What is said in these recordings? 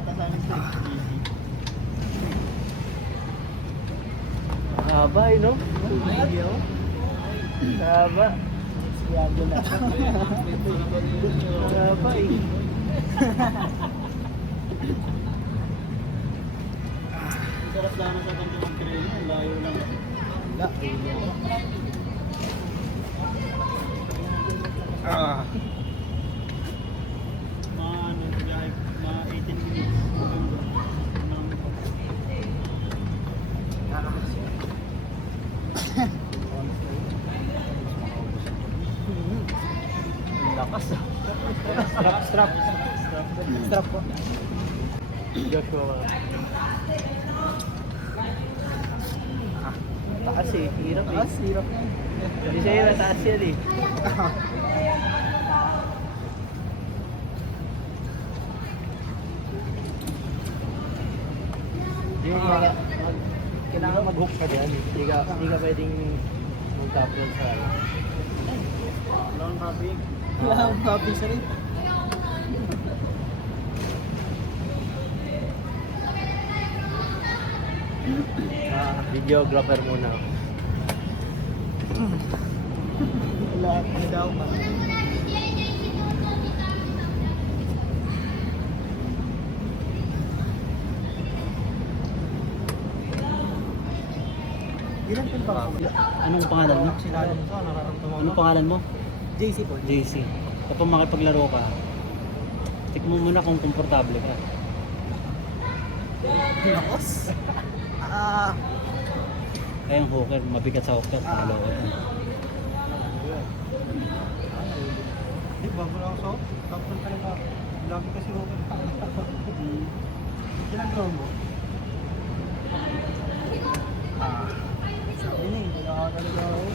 ata sa amin sa Haba eh, no? Haba. Yago na. Haba eh. Sarap lang sa kanya ng trail, layo lang. Ah. Mga ano, biyahe, mga 18 minutes. Lakas ah. Strap po. Joshua. Taas eh. Hirap eh. Hirap na. Hindi sa'yo nataas yan eh. Kailangan mag-hook ka dyan. Hindi ka pwedeng mag-top doon sa Long hopping. Long hopping sa rin. videographer muna. Lahat na daw pa. Ilan pin pa ako? Anong pangalan mo? Sinalo mo sa nararamdaman Anong pangalan mo? JC po. JC. Kapag makipaglaro ka, check mo muna kung komportable ka. Lakos? Kaya yung hooker, mabigat sa hooker. Maloko ka. Hindi, bago lang ako sa kapal ka rin ako. Lagi kasi ako. Ilan draw mo? Sabi na eh, wala ka talaga ako.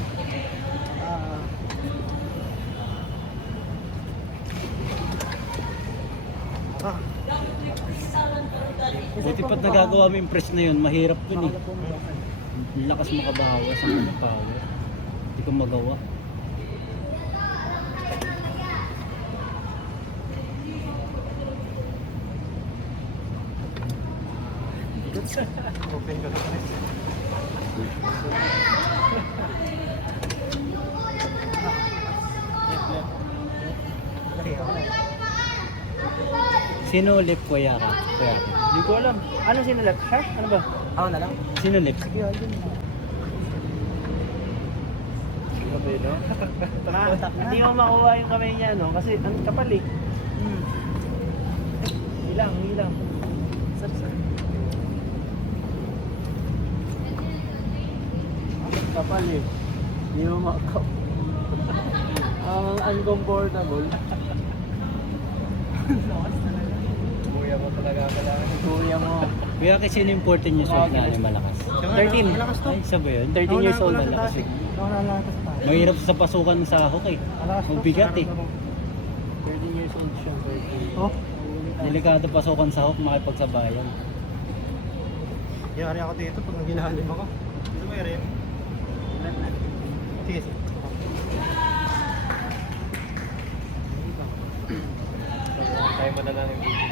Buti pa't nagagawa mo yung press na yun, mahirap yun eh. Lakas makabawas ang power. Hindi ko magawa. Open ka na press. Sino lip kuya ka? Kuya ka? Hindi ko alam. Ano sino lip? Ha? Ano ba? Ako na lang. Sino lip? Sige, ayun. Grabe, no? Hindi mo makuha yung kamay niya, no? Kasi ang kapal eh. Hilang. Sir. Ang kapal eh. Hindi mo makaw. Ang uncomfortable. Kuya mo talaga kailangan. Kuya mo. Kuya kasi sino yung 14 years old na malakas? 13. Malakas to. Ay, isa ba yun? 13 years old na lakas. Mahirap sa pasukan sa hok eh. Mabigat eh. 13 years old siya. 13. Oh. Delikado pasukan sa hok, makipagsabayan. Yari ako dito pag nagilalim ako. Dito mo rin. Sige. Tayo mo na lang yung video.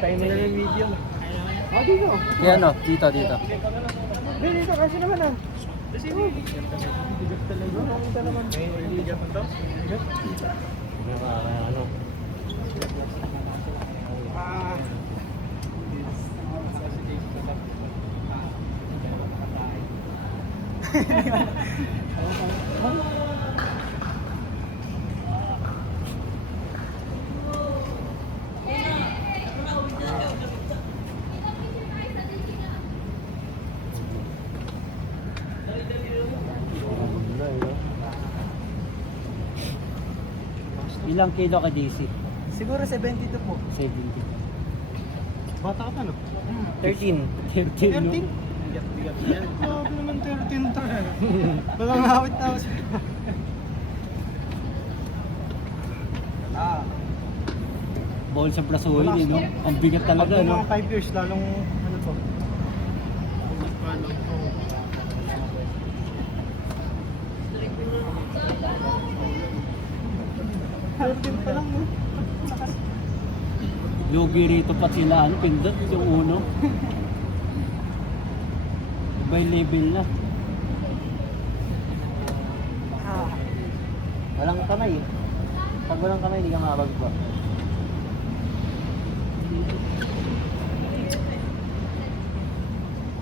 Tayo mo na yung video. Oh, dito. Yan o, dito. Dito, kasi naman ah. Sige. Bigat talaga. Nakita naman. May bigat mo to? Ano? Ilang kilo ka DC? Siguro 72 po. 70. Bata ka pa no? 13. 13, no? 13? Bigat na yan. Grabe naman 13 to eh. Walang hawit na ako. Bawal sa plasuhin eh, no? Ang bigat talaga, Pag no? mga 5 years, lalong ano to. Thirteen pa lang, no? Lugi rito pa sila, ano, pindot yung uno. Iba'y level na. Walang kamay. Pag walang kamay, hindi ka mabagwa.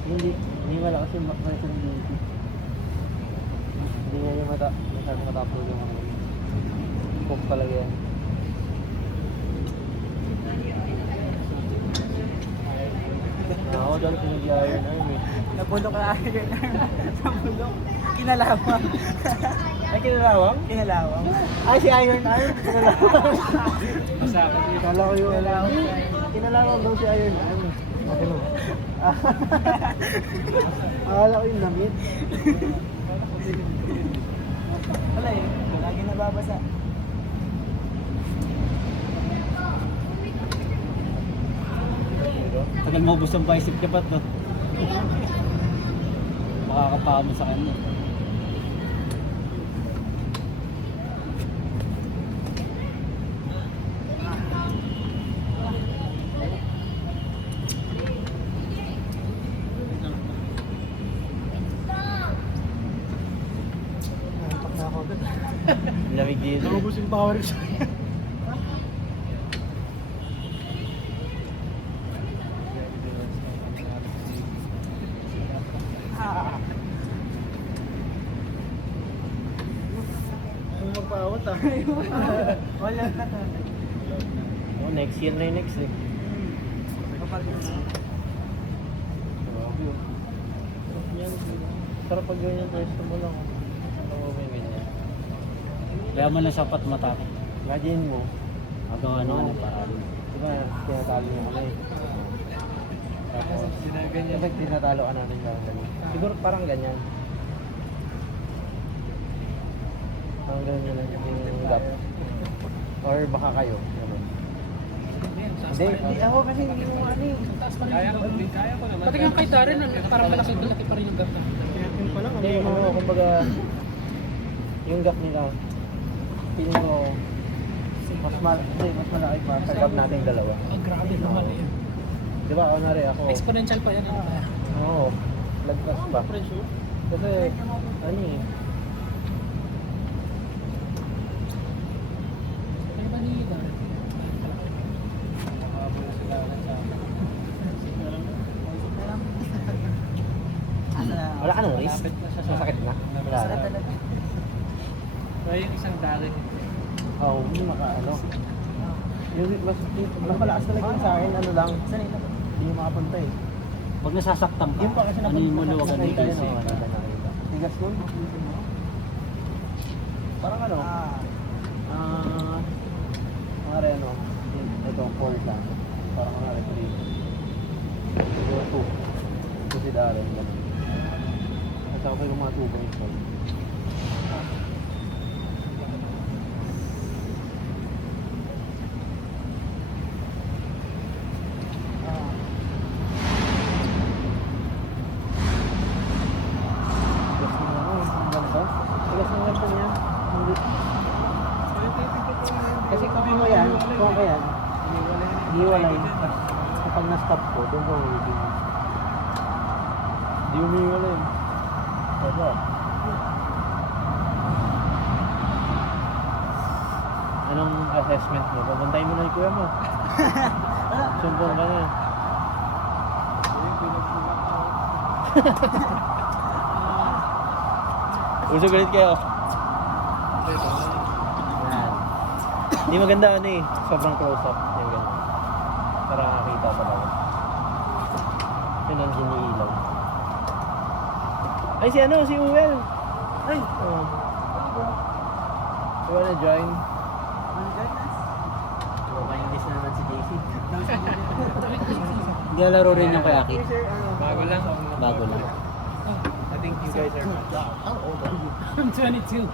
Hindi wala kasi makakita ng dito. Hindi niya yung masyadong matapos yung cook talaga yan. Ako dahil pinag-iron arm eh. Nabulok na iron arm. Nabulok. Kinalawang. Ay, kinalawang? Kinalawang. Ay, si Iron Arm. Kinalawang. Masakit yun. Kala ko yung kinalawang daw si Iron Arm. Ano? Akala ko yung namit. Wala eh. Lagi nababasa. Tagal mo ubos ang paisip ka pa to. Makakapaa mo sa kanya. Nantok na ako. Lamig dito. Naubos yung power sa Ang magpaawat ah. Wala na. Oh, next year na yung next eh. Kapag Yan. Pero pag ganyan pwesto mo lang. Ano mo ba yung ganyan? Kaya mo lang sapat matakot. Imagine mo, Hanggang ano paraan. di ba tinatalo niya kami? Tapos, kapag tinatalo ka namin lang ganyan. Siguro parang ganyan. Parang ganyan lang yung gap. Or baka kayo. Ganun. Hindi ako kasi hindi mo ano eh. Kaya ko naman. Pati nga kay Darren, parang malaki pa rin yung gap na. Hindi mo, kumbaga, yung gap nila, feeling ko, mas malaki pa sa gap nating dalawa. Oh, grabe naman eh. Di ba, kunwari ako, Exponential pa yan. oo, lagpas pa. Kasi, ano eh, Ano ba ni Darren? wala ka nang risk. Masakit na. Wala Sarap na. talaga. So yung isang Darren. Oo, ano. Yung mas malakas talaga yung sa akin, ano lang, hindi mo makapunta eh. Pag nasasaktan ka, Yung pa kasi ano yung mo luwagan nakita dito yun, nakita. Tigas nun. Parang ano, mga reno, ito, 4 lang. Parang mga referee. Siguro 2. Ito si Darren, gano'n. At saka pa yung mga 2 points ko. Kasi kung ano yan, kung ako yan, hiwalay. Kapag na-stop ko, doon ko ulitin. Di umiwalay. Diba? Anong assessment mo? Papuntayin mo na yung kuya mo. Sumbong ka na. Usog ulit kayo. Yan. Hindi maganda ano eh. Sobrang close up. Yung ganun. Para makakita talaga. Yun ang giniilaw. Ay si ano, si Uwel. Ay. Oh. You wanna join? Mainis na naman si JC. Hindi laro rin yung kay Aki. Bago lang. Bago lang. I think you guys are matched. I'm 22.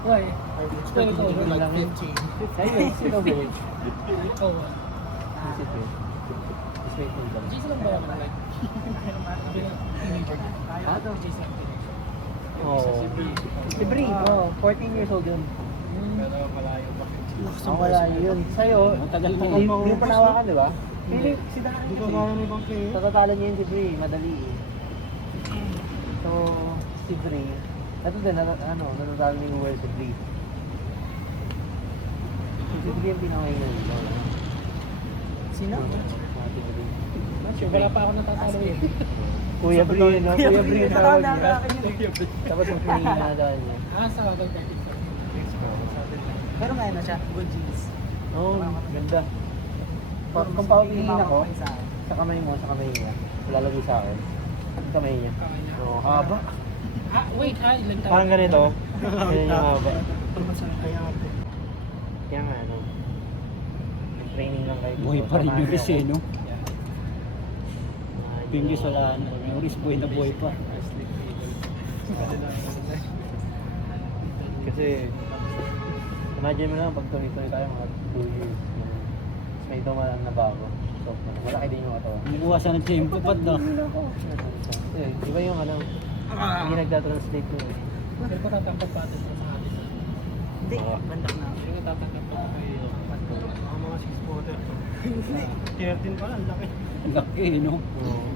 Why? Like 15. Ayun, sino ba yun? Oh, Is it yun? Is it yun? Jason lang ba yan? Like, teenager. Ha? Jason ang teenager. Oo. Si Brie, 14 years old yun. Pero malayo pa. Ang wala yun. Sa'yo, Matagal na hindi yun. mo pa nawakan, di ba? Hindi, si Daan Hindi ko kasi. kaya ng ibang player. Tatatalan niya yun si Dre, madali eh. So, si Dre, ito din, natatalo ni Uwer si Dre. Si Dre yung pinakaingan nila. Sino? Si Dre. Wala pa ako natatalo eh. Kuya Bri, no? Kuya Bri yung tawag niya. Kuya Tapos yung pinakaingan niya. Sa Wagal 30. Pero may ano siya, good jeans. Oo, ganda. Kung papapiliin ako, sa kamay mo, sa kamay niya, lalagay sa akin. Sa kamay niya. Oo, haba. Wait, ilan tayo? Parang ganito. Ganyan yung haba. Kaya ako. Kaya nga, training lang kayo. Buhay pa rin yung Riz eh, no? Ah, Pingis wala na. Yung Riz buhay na buhay pa. Kasi, imagine mo lang pag tuloy-tuloy tayo mga 2 years. Tapos may dumaan na bago. So, malaki din yung katawan. Iwasan ng tempo pa na. Eh, iba yung hindi nagda-translate mo eh. Pero ko tatanggap pa natin sa atin. Hindi, bandak na. Hindi ko tatanggap pa kayo. Mga mga 6 footer. 13 pa lang, laki. Ang laki, no? Oo.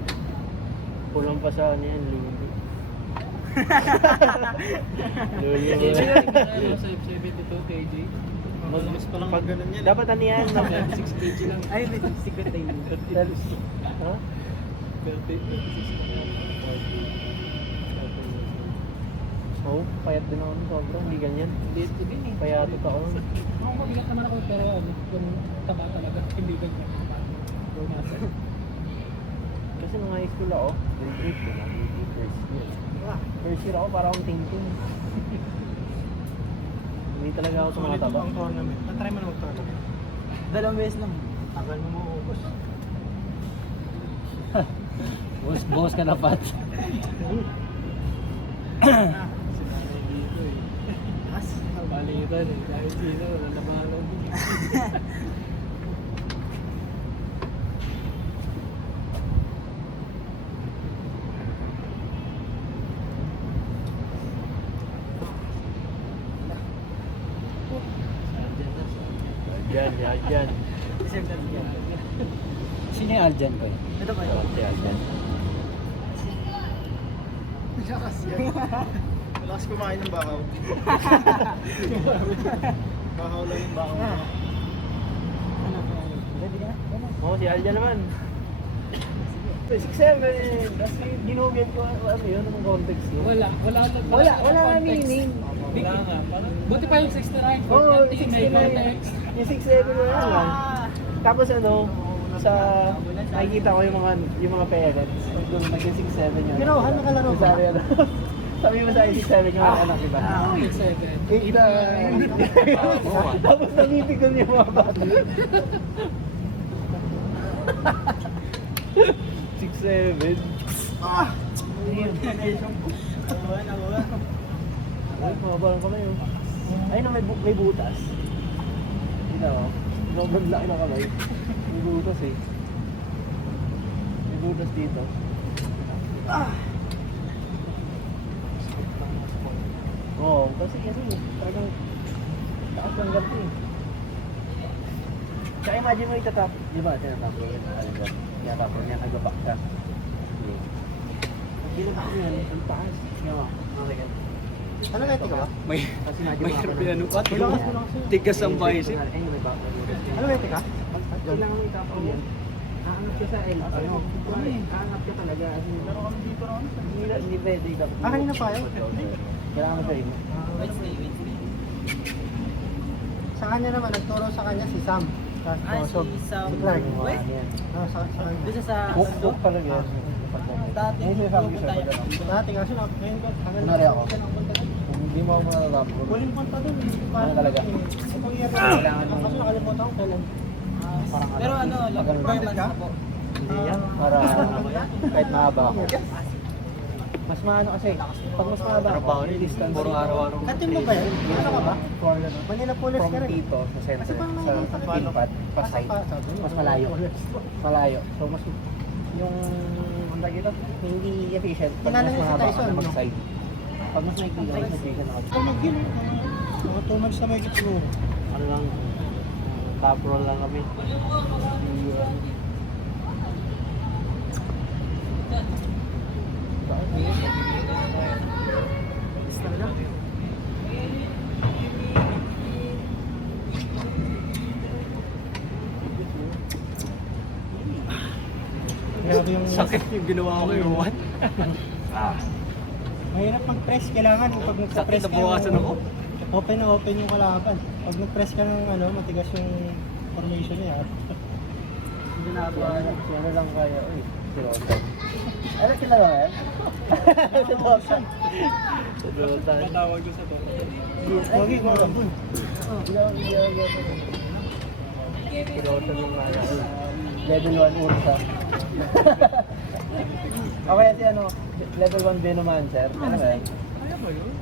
Kulang pa sa ano yan, Lulu. Lulu. Sa 72 kg. Mas pa lang Pag, ganun yan. dapat ano yan, no? 6 kg lang. Ay, may secret na yun. Ha? 30. Oo, payat din ako nun, sobrang, hindi ganyan. Hindi din eh. Payatot ako. Ako mabigat naman ako pero yung taba talaga. Hindi ganyan. Kasi nung high school ako, grade 8 na, grade 8 first year. First year ako, parang akong ting-ting. Hindi talaga ako Sulit tumataba. ang tournament. Natry mo na mag-tournament. 2 beses lang. Tagal mo maubos. Boss ka na, Pat. Sinanay dito eh. Balitan eh. Dahil sino, nalamanan. Yan. Deserve na bigyan. Sino yung Aljan ko eh? Ito ba yun? Yan. Malakas kumain ng bakaw. Bakaw lang yung bakaw. Ready ka na? Oo, si Alja naman. 6'7". Tapos ginugyan ko, ano yun, anong context yun? Wala Wala meaning. Wala nga. Buti pa yung 69. Oo, 420 may 69. context. Yung 6'7" na lang. Tapos sa nakikita ko yung mga parents, doon nag-6'7" yun. Ginawa, nakalaro ba? Sabi sabi mo sa 6'7" yung mga anak, diba? 7. Tapos nangitigol yung mga bata. 6'7". Ay, mababalang kamay yun. Ay na, may butas. Kita mo, sobrang laki ng kamay. May butas eh. May butas dito. Oo, kasi talagang taas lang ganito eh. Kaya imagine mo itatap, di ba, tinatap mo yun, tinatap mo niya, nag-back siya. Pag ginabak mo yan, ang taas. Yawa, okay ka. Ano ready ka ba? May Kasi imagine mo hirap yan, ano, Pat? Kailangan mo Tigas ang bicep. Anyway, back mo yun. Ano ready ka? Kailangan mo itapon yan. Aanap siya sa L. Aanap ka talaga. Pero kami dito ron. Hindi pwede. Kanina pa yun? Kailangan mo sa imo. Wednesday. Sa kanya naman, nagturo sa kanya si Sam. Ay, si Sam. Si Clark. Wait. Sa kanya. Doon sa Hook talaga yan. dati. Ayun yung sabi ko pupunta sa'yo. yan. Dati kasi ngayon ko. Kunwari ako. Kung hindi mo ako matatapos. Huling punta doon. Ano talaga? Kung iya Kailangan mo. Kasi nakalimutan ko kailan. Pero ano, long performance na po. Hindi yan. Para kahit mahaba ako. Mas maano kasi. Pag mas mahaba ako, yung distance. Puro araw-araw. Katin mo ba yan? Ano ka ba? For Manila Police from ka rin. dito sa center, Kasi parang sa nakikita ko. pinpad, pa side, mas malayo. Malayo. So mas yung ang tawag dito, hindi efficient pag Kilala mas niyo si mahaba Tyson, ka na no? mag-side. Pag mas maikli ka, mas efficient ako. Tumagil. Mga 2 months na may siguro. Ano lang, Top roll lang kami. Grabe yung Sakit yung ginawa ko yung one. Mahirap mag-press, kailangan pag nagpa-press Sakit, nabawasan ako. Open na open yung kalaban. Pag nag-press ka ng ano, matigas yung formation niya. Hindi na ako, ano lang kaya, uy. Si Rotan. Ano sila lang yan? Si Rotan. Si Rotan. Matawag ko sa to. Lagi mo lang. Si Rotan yung ano. Level 1 Ursa. Okay, si ano, level 1 Venomancer. Ano ba yan?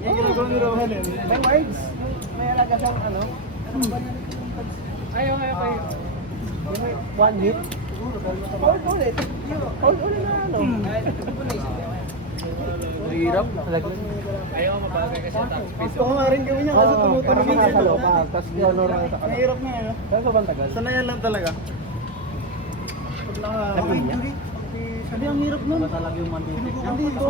Yung ginagawa ni Rohan yun. May words. May alaga siyang ano. Ano ba yan? Ayaw, kayo. Yung may 1 hit. Hold ulit. Hold ulit na ano. Mahirap. Ayaw mabagay kasi ang top speed. Gusto ko nga rin gawin niya kasi tumutunog Pero yung nasa loob pa. Tapos honor na sa Mahirap nga yun. Pero sobrang tagal. Sanayan lang talaga. Pag naka... Sabi niya? Hindi, ang hirap nun. Talaga yung manditik. Nandito.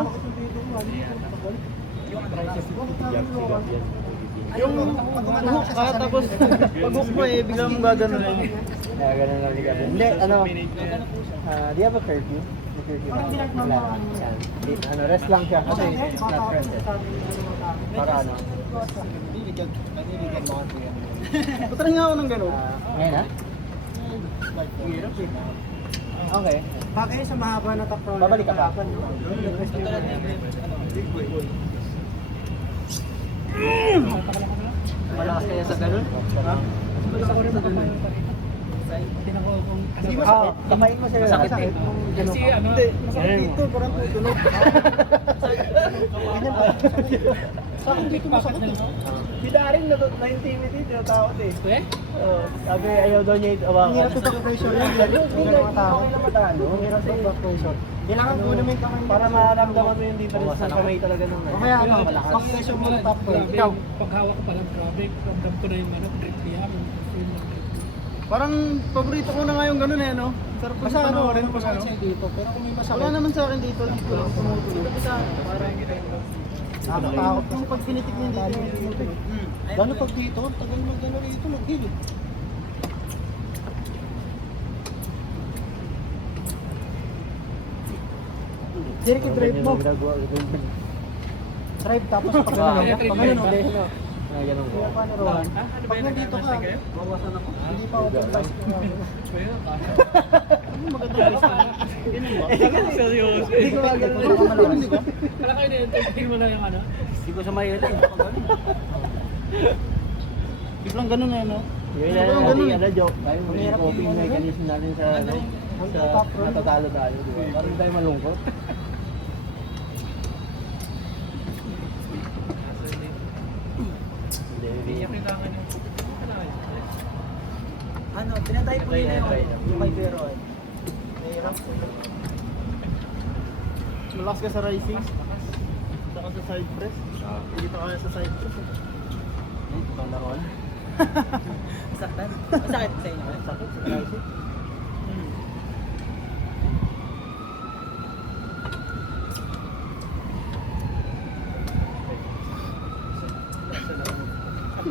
Yung hook ka, tapos pag hook mo eh, bigla mong gagano rin. Kaya ganun lang liga. Hindi, ano, do you have a curfew? May curfew na. Wala. Yan. Ano, rest lang siya kasi it's not rested. Para ano? Patry nga ako ng gano'n. Ngayon na? Hirap eh. Okay. Bakit sa mahaba na top roller? Babalik ka pa? Malakas kaya sa ganun? Ha? Kamain mo sa'yo. Masakit eh. Kasi ano, Masakit dito, parang tutunog. sa akin dito masakit na ito. Si Daring na-intimidate, tinatakot eh. Eh? Sabi ayaw daw niya itawakan. Ang hirap sa back pressure yan. Hindi na matalo. Ang hirap sa back pressure. Kailangan mo naman yung kamay. Para maramdaman mo yung difference ng kamay talaga nung O kaya ano, back pressure mo ng top roll. Ikaw. Paghawak ko pa lang, grabe. Ramdam ko na yung ano, grip niya. Parang paborito ko na nga yung ganun eh, no? Sarap ko sa ano rin pag ano. dito, pero kung may masakit. Wala naman sa akin dito, dito lang tumutunog. Nakatakot kasi pag pinitik niya dito yung tumutunog. Gano'n pag dito, tagal mag-ano rito, mag-hilid. Derek, i-drive mo. Drive tapos pag ano, pag ano, Ganun ko. paano Rohan? Pag nandito ka, bawasan ako. Hindi pa open bicycle mo. Ano maganda yung bicycle? Seryoso. Hindi ko maganda yung bicycle, di ba? Kala kayo na-entertain mo lang yung ano. Hindi ko siya mahilig. Biglang ganun eh, no? Yun Ano yan, ba yung ganun eh? ano joke. Tayo may Mahirap coping yung ano, mechanism natin sa ano, sa natatalo tayo, di ba? Parang tayo malungkot. Hindi niya kailangan yung Ano, tinatry po nila yung kay Veron. Mahirap. Malakas ka sa rising. Saka sa side press. Hindi pa kaya sa side press. Ibang laruan. Saktan. Masakit sa inyo. Sakit sa rising.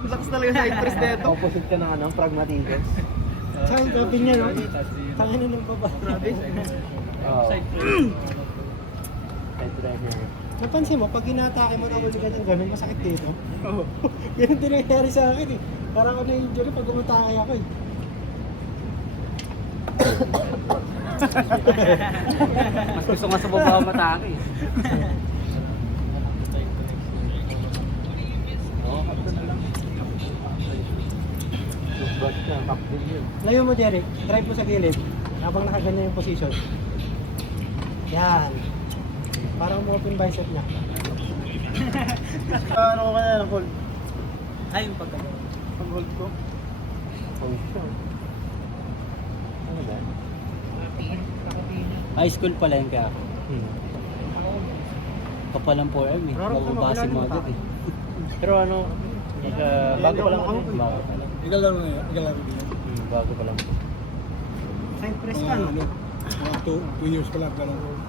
Lakas talaga sa side press nito. Opposite ka ng ano, pragmaticus. Saka yung gabi niya, no? Tangin na ng baba. Grabe. Oo. side press. Side driver. Napansin mo, pag inatake mo na ulit ka ng ganun, masakit dito. Oo. Ganun din nangyari sa akin eh. Parang ako na-injury pag umatake ako eh. Mas gusto nga sa baba matake eh. Ba't ka, captain yun. Layo mo, Derek. Drive mo sa gilid. Habang nakaganyan yung position. Yan. Parang open bicep niya. Ano ko kaya hold? Ay, yung pagkagawa. Pag hold ko? Function. Ano ba? High school pala yung kaya ako. Kapalang 4M eh. Parang Mababase mo agad eh. Pero ano, bago pa lang kami. Bago pa lang. Igalaro niya. Igalaro niya. Bago pa lang. Side press ka, no? 2 years pa lang ganun.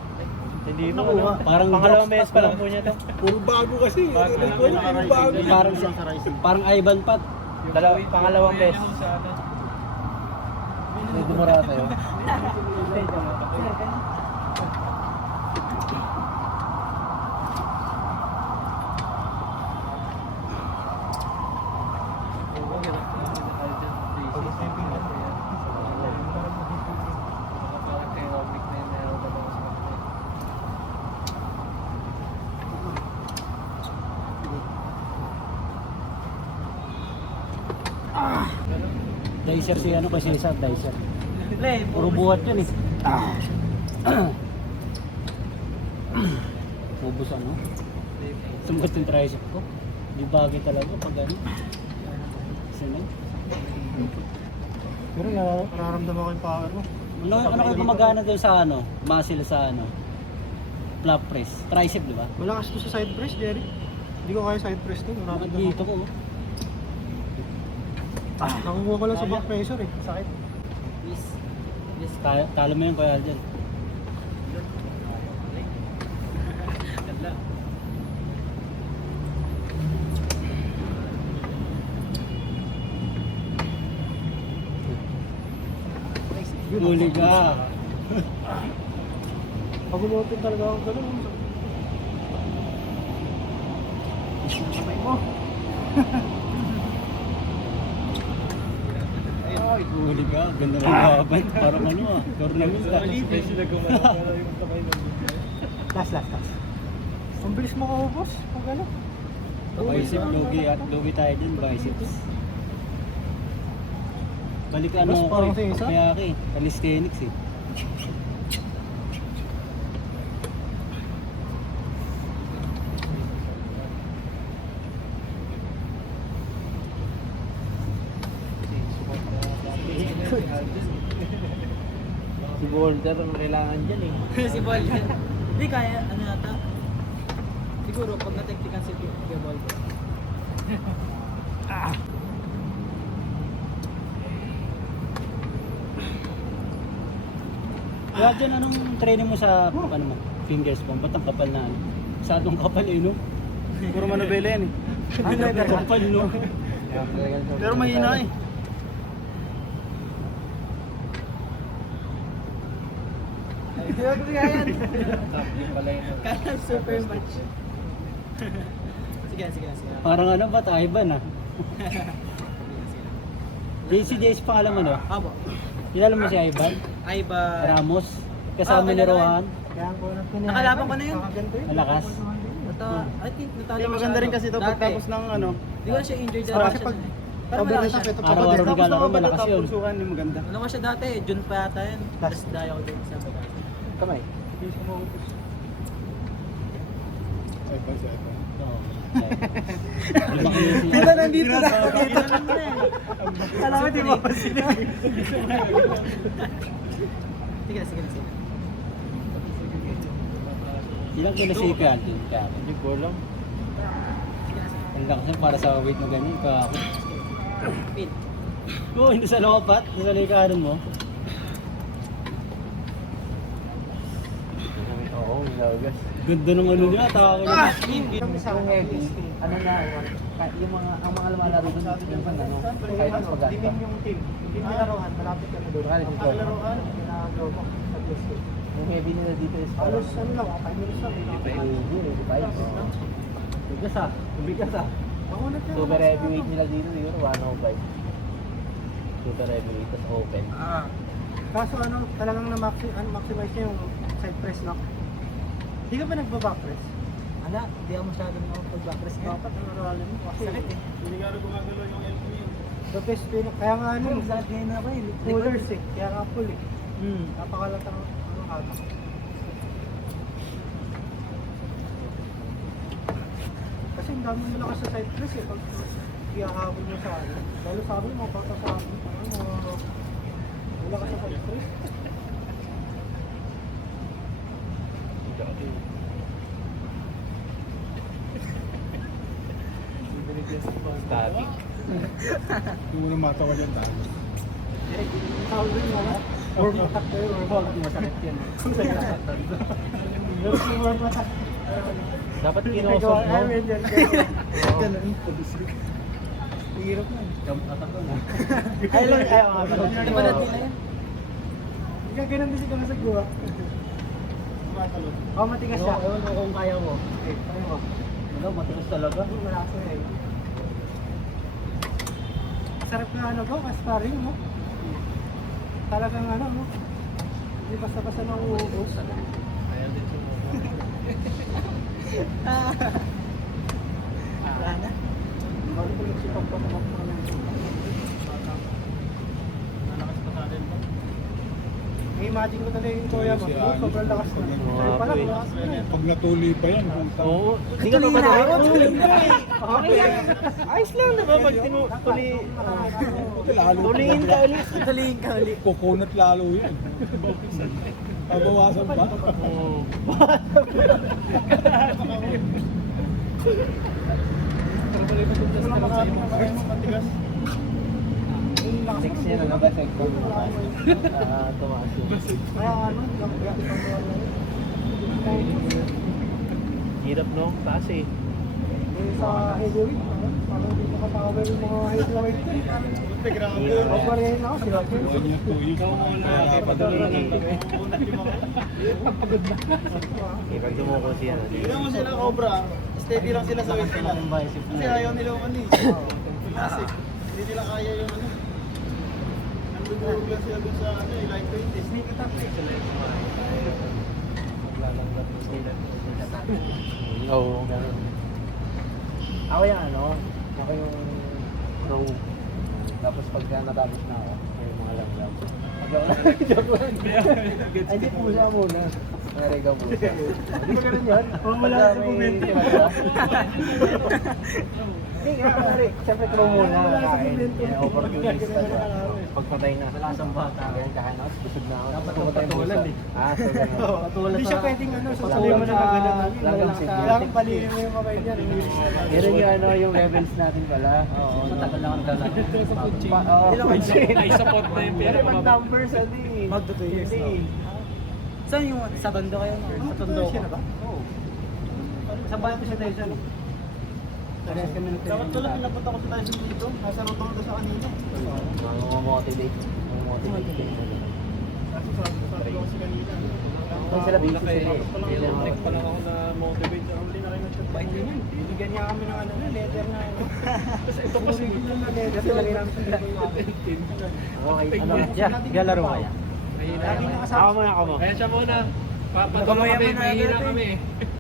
Hindi mo, Nakuha. Parang pangalawang drop beses stop pa lang lang. po niya to. Puro bago kasi. Puro bago. Parang Ivan Pat. Pangalawang beses. May dumura sa'yo. Dicer si ano kasi isa, dicer. Puro buhat yun eh. Ubus ano? Sumat yung tricep ko. Di bagay talaga pag ano. Sino? Pero nararamdaman ko yung power mo. Ano kayo gumagana doon sa ano? Muscle sa ano? Flap press. Tricep, di ba? Malakas to sa side press, Jerry. Hindi ko kaya side press to. Dito ko. Nakukuha ko lang sa back pressure eh. Sakit. Yes. Yes. Talo mo yun, Kuya Alden. Huli ka. Pag umutin talaga ako ganun. Sabay mo. Ay, huli ka. Ganda ng laban. Parang ano ah. Tournament ka. Last. Ang bilis mo kaubos. Pag ano. Bicep, lugi tayo din. Biceps. Balik ano Mas ako parang eh. sa isa? Kaya eh. Calisthenics eh. Si Boulder ang kailangan dyan eh. Si Ball. Hindi kaya, ano nata? Siguro, pag na-technican si Ball. Kaya dyan anong training mo sa ano mo? Fingers mo? Ba't ang kapal na ano? Sadong kapal eh no? Puro manubela yan eh. Kapal no? Pero mahina eh. Kaya super much. Sige. Parang ano ba? Ivan ah. Si JC pangalan mo no? Abo. Kilala mo si Ivan? Ay ba? Ramos? Kasama ni Rohan? Nakalaban ko na yun. Malakas? I think natalo Eh, ko maganda siya, rin kasi ito dati. pagtapos ng ano. Di ko na siya injured Kasi dati. pag Pero malakas siya. Araw-araw naglalaro, malakas yun. Pagsukan, hindi maganda. Ano ko siya dati, June pa yata yun. Tapos daya ko din sa mga. Kamay. Oo. Limang easy. Pula nandito na. Alam mo, di ba? Sige. Ilang kinasip yan din ka? Hindi ko alam. Ang lakas yan para sa weight mo ganyan ka ako. Pin. Oo, hindi sa lopat, hindi sa likaran mo. Oo, nilagas. Ganda ng ano niya, tawa ko na. Yung heavy, ano na, ang mga lumalaro dun, yung ano, kahit mas maganda. Timin yung team. Team nilaruhan, malapit ka na doon. Nilaruhan, ginagawa mo. Yung heavy nila dito is halos ano lang, 5 minutes lang. Bigas ah, bigas ah. Super heavyweight nila dito, yun, 105. Super heavyweight, tas open. Kaso ano, talagang na-maximize niya yung side press lock. Hindi ka ba nagba-back press? Ala, hindi ako masyadong pag-back press. Dapat ang aralan mo. Kasi Sakit eh. Hindi nga gumagalaw yung elbow yun. the best way, kaya nga ano, Exactly na ba eh. pullers eh. Kaya nga pull eh. Hmm. Napakalatang hatak. Kasi ang dami mo lakas sa side press eh. Pag ihahabol mo sa ano. Lalo sa amin, mapata sa amin. Wala ka sa side press. Static. Yung unang matawa dyan tayo. Tawag din mo na. Warm attack kayo. Warm attack. Masakit yan. Warm attack. Dapat kinosok mo. Ganun. Hirap na. Jump attack ko na. Ay, lang, ay, Di ba natin na yan? Ikaw ganun din si Kamasag Buwa. Oh, matigas siya. Ewan mo kung kaya mo. Okay, tayo mo. Ano, matigas talaga. Malakas na eh. Sarap na ano po, sparring mo. Talagang ano mo. Hindi basta-basta na uubos. Wala na. Bakit ko nagsipag pa naman po na imagine ko talaga yung kuya mo. Oh, sobrang lakas na. Sa'yo pala, lakas na eh. Pag natuloy pa yan, Oo. Hindi ka Tuloy na ako, tuloy na Okay lang. Ayos lang, diba? Pag tinuli, tuliin ka ulit. Tuloyin ka ulit. Kukunat lalo yan. Pabawasan pa. Six niya na ba? Second. Tumaas yun. Kaya ano, yung Hirap no? Taas eh. sa heavyweight, parang hindi makapower yung mga heavyweight. Oparin ako, sila ko. One year, 2 years. Pag dumuko siya. Tignan mo sila, Cobra. Steady lang sila sa weight nila. Kasi ayaw nila ano eh. Classic. Hindi nila kaya yung ano. Nandudurog lang sila dun sa ano eh, lightweight eh. Sneak attack eh. Oo, ganun. Ako yung ano, ako yung row. Tapos pagka natapos na ako, may mga lamlam. Joke lang. Ay, di pusa muna. Narega pusa. Hindi ka ganun yun? Wala Pagka sa may momento. tinatira. Hindi nga, pare. Siyempre throw muna. Kain. Opportunist talaga. Pagpatay na. Malasang bata. Ganyan kain ako, busog na ako. Dapat Pumatay yung patulan pusa. eh. So ganun. Patulan Hindi sa... siya pwedeng ano, Patuloy sasabihin mo na kagano'n. Lagang sige. Kailangan palilin mo yung kamay niya. Meron yung ano, yung levels natin pala. Oo, matagal na ako naglalaro. Sa food chain. Ay, sa pot na yung Pero pag numbers, ano eh. Magto 2 years na. Hindi. Saan yung sa Tondo kayo? Sa tondo siya na ba? Oo. Sa bayan ko siya tayo siya. Parehas kami ng Dapat ko lang pinapunta ko sa Tyson dito. Nasa Rotonda sa kanina. Mga-motivate. Mga-motivate. Sabi ko kasi kanina. Kung sila busy sila eh. Next pa lang ako na motivate. Hindi na kayo nag-bike din yun. Binigyan niya kami ng ano, letter na ano. Kasi ito kasi Kasi lagi namin sila. Okay, ano? Yeah, galaro kaya. Lagi nakasama. Ako muna, ako mo. Kaya siya muna. Pagkamuya mo na Mahina agad eh. kami.